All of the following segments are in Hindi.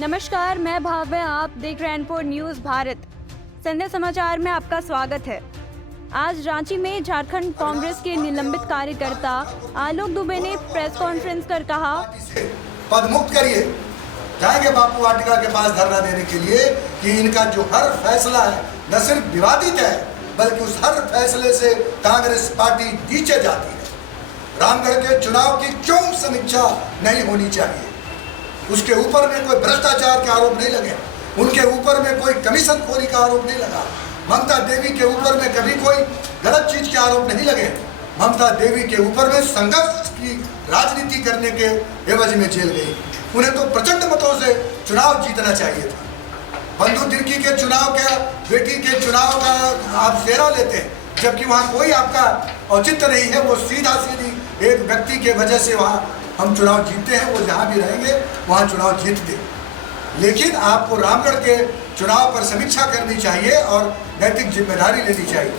नमस्कार, मैं भाव्य, आप देख रहे हैं एन4 न्यूज़ भारत। संध्या समाचार में आपका स्वागत है। आज रांची में झारखंड कांग्रेस के निलंबित कार्यकर्ता आलोक दुबे ने प्रेस कॉन्फ्रेंस कर कहा, पद मुक्त करिए। जाएंगे बापू वाटिका के पास धरना देने के लिए कि इनका जो हर फैसला है न सिर्फ विवादित है बल्कि उस हर फैसले से कांग्रेस पार्टी नीचे जाती है। रामगढ़ के चुनाव की क्यों समीक्षा नहीं होनी चाहिए? उसके ऊपर में कोई भ्रष्टाचार के आरोप नहीं लगे, उनके ऊपर में कोई कमीशन खोरी का आरोप नहीं लगा। ममता देवी के ऊपर में कभी कोई गलत चीज के आरोप नहीं लगे। ममता देवी के ऊपर में संघर्ष की राजनीति करने के एवज में जेल गई। उन्हें तो प्रचंड मतों से चुनाव जीतना चाहिए था। बंधु तिर्की के चुनाव का, बेटी के चुनाव का आप सेहरा लेते हैं, जबकि वहाँ कोई आपका औचित्य नहीं है। वो सीधा सीधी एक व्यक्ति के वजह से वहाँ हम चुनाव जीतते हैं, वो जहाँ भी रहेंगे वहाँ चुनाव जीतते। लेकिन आपको रामगढ़ के चुनाव पर समीक्षा करनी चाहिए और नैतिक जिम्मेदारी लेनी चाहिए।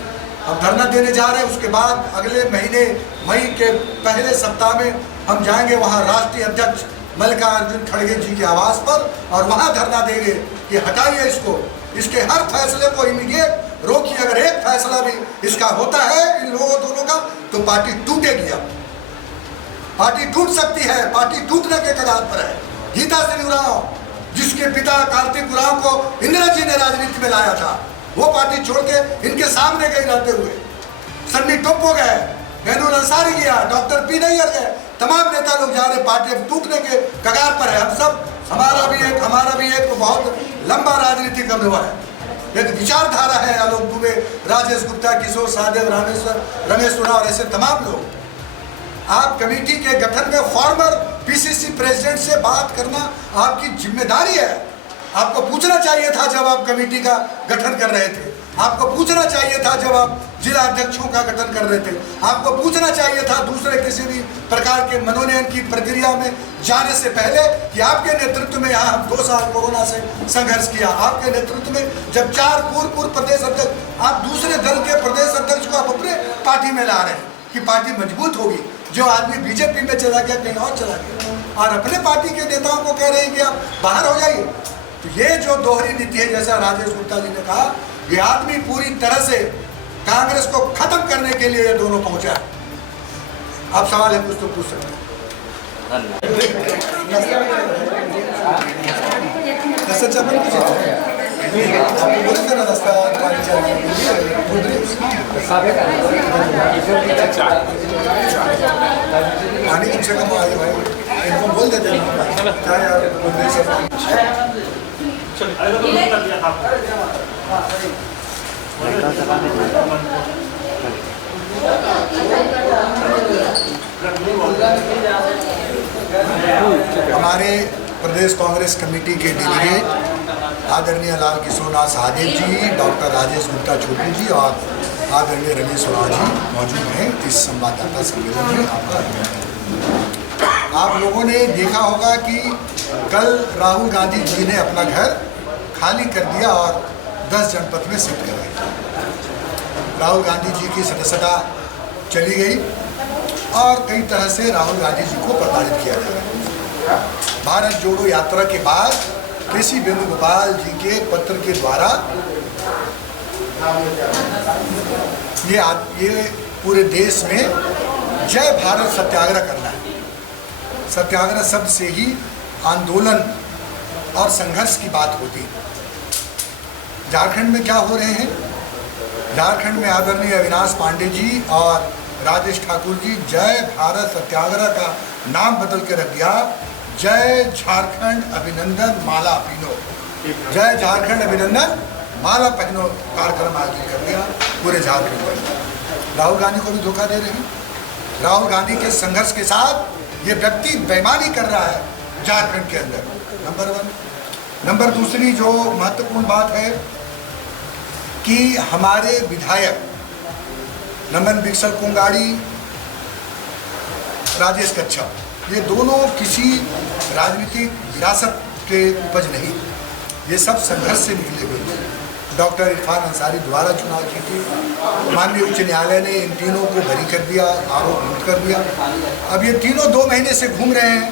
अब धरना देने जा रहे हैं, उसके बाद अगले महीने मई के पहले सप्ताह में हम जाएंगे वहाँ राष्ट्रीय अध्यक्ष मल्लिकार्जुन खड़गे जी के आवास पर और वहाँ धरना देंगे कि हटाइए इसको, इसके हर फैसले को इमीडिएट रोकिए। अगर एक फैसला भी इसका होता है इन लोगों दोनों का तो पार्टी टूटेगी। अब पार्टी टूट सकती है, पार्टी टूटने के कगार पर है। गीता सिंह उरांव, जिसके पिता कार्तिक उरांव को इंदिरा जी ने राजनीति में लाया था, वो पार्टी छोड़ के इनके सामने गई रहते हुए। सन्नी टोप्पो गए, महमूद अंसारी गया, डॉक्टर पी नैयर गए, तमाम नेता लोग जा रहे। पार्टी अब टूटने के कगार पर है। हम सब, हमारा भी एक बहुत लंबा राजनीतिक अनुभव है। एक विचारधारा है। आलोक दुबे, राजेश गुप्ता, किशोर साहदेव, रमेश उरांव और ऐसे तमाम लोग। आप कमेटी के गठन में फॉर्मर पीसीसी प्रेसिडेंट से बात करना आपकी जिम्मेदारी है। आपको पूछना चाहिए था जब आप कमेटी का गठन कर रहे थे, आपको पूछना चाहिए था जब आप जिला अध्यक्षों का गठन कर रहे थे, आपको पूछना चाहिए था दूसरे किसी भी प्रकार के मनोनयन की प्रक्रिया में जाने से पहले कि आपके नेतृत्व में यहाँ हम 2 साल कोरोना से संघर्ष किया। आपके नेतृत्व में जब 4 पूर्व प्रदेश अध्यक्ष, आप दूसरे दल के प्रदेश अध्यक्ष को आप अपने पार्टी में ला रहे हैं कि पार्टी मजबूत होगी। जो आदमी बीजेपी में चला गया कहीं और चला गया और अपने पार्टी के नेताओं को कह रहे हैं कि आप बाहर हो जाइए। तो ये जो दोहरी नीति है, जैसा राजेश गुप्ता जी ने कहा, ये आदमी पूरी तरह से कांग्रेस को खत्म करने के लिए ये दोनों पहुंचा है। आप सवाल है कुछ तो पूछ सकते हैं। पानी तुमसे कम आए भाई, इनको बोल देते हैं क्या यार। हमारे प्रदेश कांग्रेस कमेटी के डेलीगेट आदरणीय लाल किशोरनाथ साहदेव जी, डॉक्टर राजेश गुप्ता छोटू जी और आदरणीय रमेश उरांव जी मौजूद हैं इस संवाददाता सम्मेलन में। आप लोगों ने देखा होगा कि कल राहुल गांधी जी ने अपना घर खाली कर दिया और 10 जनपद में शिफ्ट कर गए। राहुल गांधी जी की सदस्यता चली गई और कई तरह से राहुल गांधी जी को प्रताड़ित किया गया। भारत जोड़ो यात्रा के बाद केसी वेणुगोपाल जी के पत्र के द्वारा ये पूरे देश में जय भारत सत्याग्रह करना है। सत्याग्रह शब्द से ही आंदोलन और संघर्ष की बात होती है। झारखंड में क्या हो रहे हैं? झारखंड में आदरणीय अविनाश पांडे जी और राजेश ठाकुर जी जय भारत सत्याग्रह का नाम बदल के रख दिया जय झारखंड अभिनंदन माला पहनो। जय झारखंड अभिनंदन माला पहनो कार्यक्रम आयोजित कर दिया पूरे झारखंड में। राहुल गांधी को भी धोखा दे रहे हैं। राहुल गांधी के संघर्ष के साथ ये व्यक्ति बेईमानी कर रहा है झारखंड के अंदर, नंबर 1। नंबर 2 जो महत्वपूर्ण बात है कि हमारे विधायक नमन बिक्सल कोंगाड़ी, राजेश कच्छप, ये दोनों किसी राजनीतिक विरासत के उपज नहीं, ये सब संघर्ष से निकले हुए। डॉक्टर इरफान अंसारी द्वारा चुनाव जीते, माननीय उच्च न्यायालय ने इन तीनों को बरी कर दिया, आरोप मुक्त कर दिया। अब ये तीनों 2 महीने से घूम रहे हैं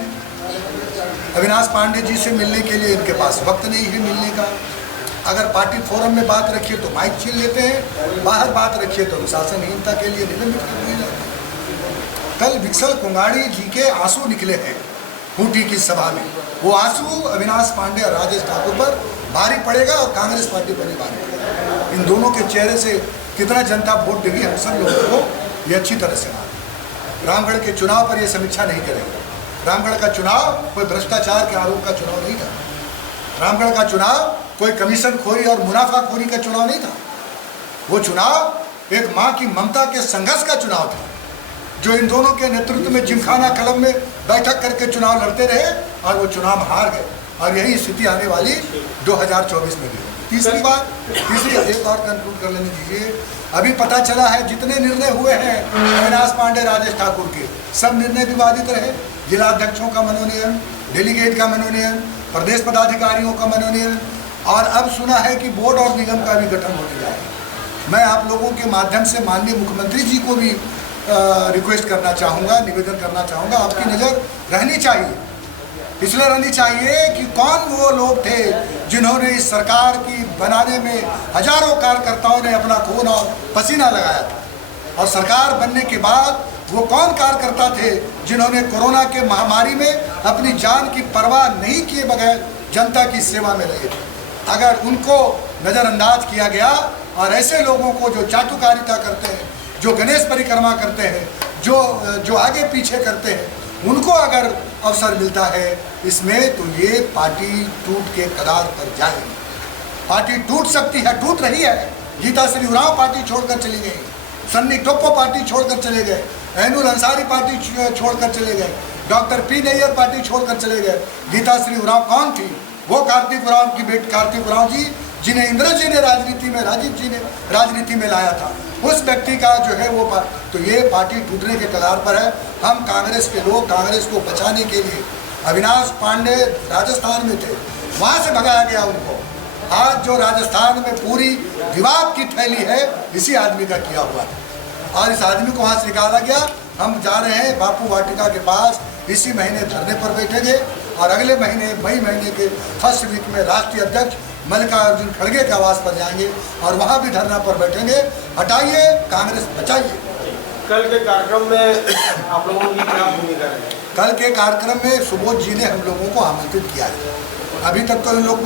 अविनाश पांडे जी से मिलने के लिए इनके पास वक्त नहीं है मिलने का। अगर पार्टी फोरम में बात रखिए तो माइक छीन लेते हैं, बाहर बात रखिए तो अनुशासनहीनता के लिए निलंबित कर दिया जाता है। कल विक्सल कुंगाड़ी जी के आंसू निकले हैं खूंटी की सभा में। वो आंसू अविनाश पांडे और राजेश ठाकुर पर भारी पड़ेगा और कांग्रेस पार्टी पर भी भारी पड़ेगा। इन दोनों के चेहरे से कितना जनता वोट देगी हम सब लोगों को ये अच्छी तरह से मालूम। रामगढ़ के चुनाव पर ये समीक्षा नहीं करेंगे। रामगढ़ का चुनाव कोई भ्रष्टाचार के आरोप का चुनाव नहीं था। रामगढ़ का चुनाव कोई कमीशन खोरी और मुनाफाखोरी का चुनाव नहीं था। वो चुनाव एक माँ की ममता के संघर्ष का चुनाव था, जो इन दोनों के नेतृत्व में जिमखाना क्लब में बैठक करके चुनाव लड़ते रहे और वो चुनाव हार गए। और यही स्थिति आने वाली 2024 में भी होगी। तीसरी एक और कंक्लूड कर लेने दीजिए। अभी पता चला है जितने निर्णय हुए हैं अविनाश पांडे राजेश ठाकुर के, सब निर्णय विवादित रहे। जिला अध्यक्षों का मनोनयन, डेलीगेट का मनोनयन, प्रदेश पदाधिकारियों का मनोनयन, और अब सुना है कि बोर्ड और निगम का भी गठन होने जाएगा। मैं आप लोगों के माध्यम से माननीय मुख्यमंत्री जी को भी रिक्वेस्ट करना चाहूँगा, निवेदन करना चाहूँगा, आपकी नज़र रहनी चाहिए, इसलिए रहनी चाहिए कि कौन वो लोग थे जिन्होंने इस सरकार की बनाने में हजारों कार्यकर्ताओं ने अपना खून और पसीना लगाया था, और सरकार बनने के बाद वो कौन कार्यकर्ता थे जिन्होंने कोरोना के महामारी में अपनी जान की परवाह नहीं किए बगैर जनता की सेवा में रहे। अगर उनको नज़रअंदाज किया गया और ऐसे लोगों को जो चाटुकारिता करते हैं, जो गणेश परिक्रमा करते हैं, जो आगे पीछे करते हैं, उनको अगर अवसर मिलता है इसमें, तो ये पार्टी टूट के कगार पर जाएगी। पार्टी टूट सकती है, टूट रही है। गीता श्री उरांव पार्टी छोड़कर चली गई, सन्नी टोप्पो पार्टी छोड़कर चले गए, ऐनुल अंसारी पार्टी छोड़कर चले गए, डॉक्टर पी नैयर पार्टी छोड़कर चले गए। गीता श्री उरांव कौन थी? वो कार्तिक उरांव की बेटी कार्तिक उरांव जी, जिन्हें इंदिरा जी ने राजनीति में, राजीव जी ने राजनीति में लाया था, उस व्यक्ति का जो है वो तो ये पार्टी टूटने के कगार पर है। हम कांग्रेस के लोग कांग्रेस को बचाने के लिए, अविनाश पांडे राजस्थान में थे, वहाँ से भगाया गया उनको। आज जो राजस्थान में पूरी विवाद की थैली है, इसी आदमी का किया हुआ है, और इस आदमी को वहाँ से निकाला गया। हम जा रहे हैं बापू वाटिका के पास, इसी महीने धरने पर बैठेंगे, और अगले महीने मई महीने के फर्स्ट वीक में राष्ट्रीय अध्यक्ष मल्लिकार्जुन खड़गे के आवास पर जाएंगे और वहाँ भी धरना पर बैठेंगे। हटाइए, कांग्रेस बचाइए। कल के कार्यक्रम में आप लोगों की क्या भूमिका है? कल के कार्यक्रम में सुबोध जी ने हम लोगों को आमंत्रित किया है। अभी तक तो इन लोग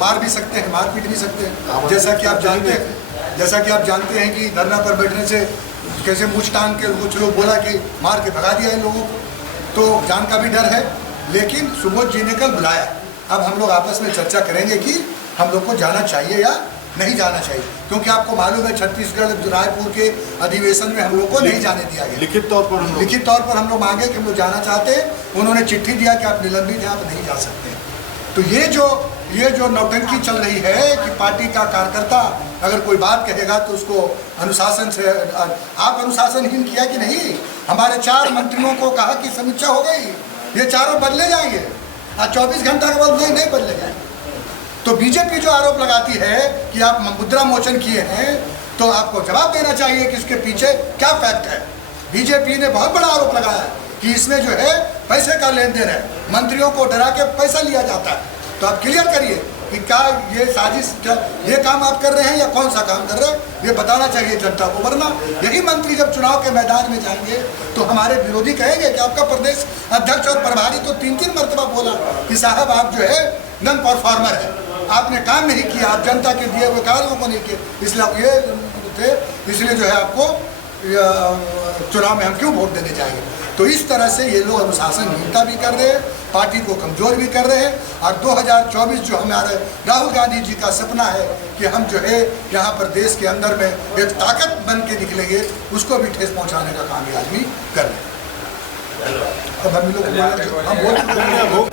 मार भी सकते हैं, मार पीट भी सकते हैं, जैसा कि आप जानते हैं कि धरना पर बैठने से कैसे मुँह टांग के कुछ लोग बोला कि मार के भगा दिया इन लोगों को, तो जान का भी डर है। लेकिन सुबोध जी ने कल बुलाया। अब हम लोग आपस में चर्चा करेंगे कि हम लोग को जाना चाहिए या नहीं जाना चाहिए, क्योंकि आपको मालूम है छत्तीसगढ़ रायपुर के अधिवेशन में हम लोग को नहीं जाने दिया गया। लिखित तौर पर हम लोग मांगे कि हम लोग जाना चाहते हैं। उन्होंने चिट्ठी दिया कि आप निलंबित हैं, आप नहीं जा सकते। तो ये जो नौटंकी चल रही है कि पार्टी का कार्यकर्ता अगर कोई बात कहेगा तो उसको अनुशासन से, आप अनुशासनहीन किया कि नहीं? हमारे 4 मंत्रियों को कहा कि समीक्षा हो गई, ये चारों बदले जाएंगे, आज 24 घंटा के बाद नहीं बदले जाएंगे। तो बीजेपी जो आरोप लगाती है कि आप मुद्रा मोचन किए हैं, तो आपको जवाब देना चाहिए कि इसके पीछे क्या फैक्ट है। बीजेपी ने बहुत बड़ा आरोप लगाया है कि इसमें जो है पैसे का लेन देन है, मंत्रियों को डरा के पैसा लिया जाता है। तो आप क्लियर करिए कि क्या ये साजिश, क्या ये काम आप कर रहे हैं या कौन सा काम कर रहे हैं, ये बताना चाहिए जनता को। वरना यही मंत्री जब चुनाव के मैदान में जाएंगे तो हमारे विरोधी कहेंगे कि आपका प्रदेश अध्यक्ष और प्रभारी तो 3-3 मरतबा बोला कि साहब आप जो है नॉन परफॉर्मर है, आपने काम नहीं किया, आप जनता के दिए हुए कार्यों को नहीं किए, इसलिए आप ये थे, इसलिए जो है आपको चुनाव में हम क्यों वोट देने जाएंगे। तो इस तरह से ये लोग अनुशासनहीनता भी कर रहे हैं, पार्टी को कमज़ोर भी कर रहे हैं। और 2024 जो हमारे राहुल गांधी जी का सपना है कि हम जो है यहाँ पर देश के अंदर में एक ताकत बन के निकलेंगे, उसको भी ठेस पहुँचाने का काम ये आदमी कर रहे हैं। अब हम लोग हम वोट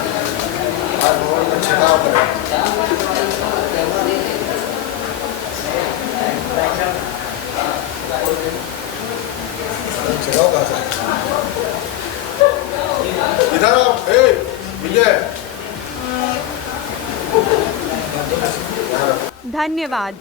इधर विजय। धन्यवाद।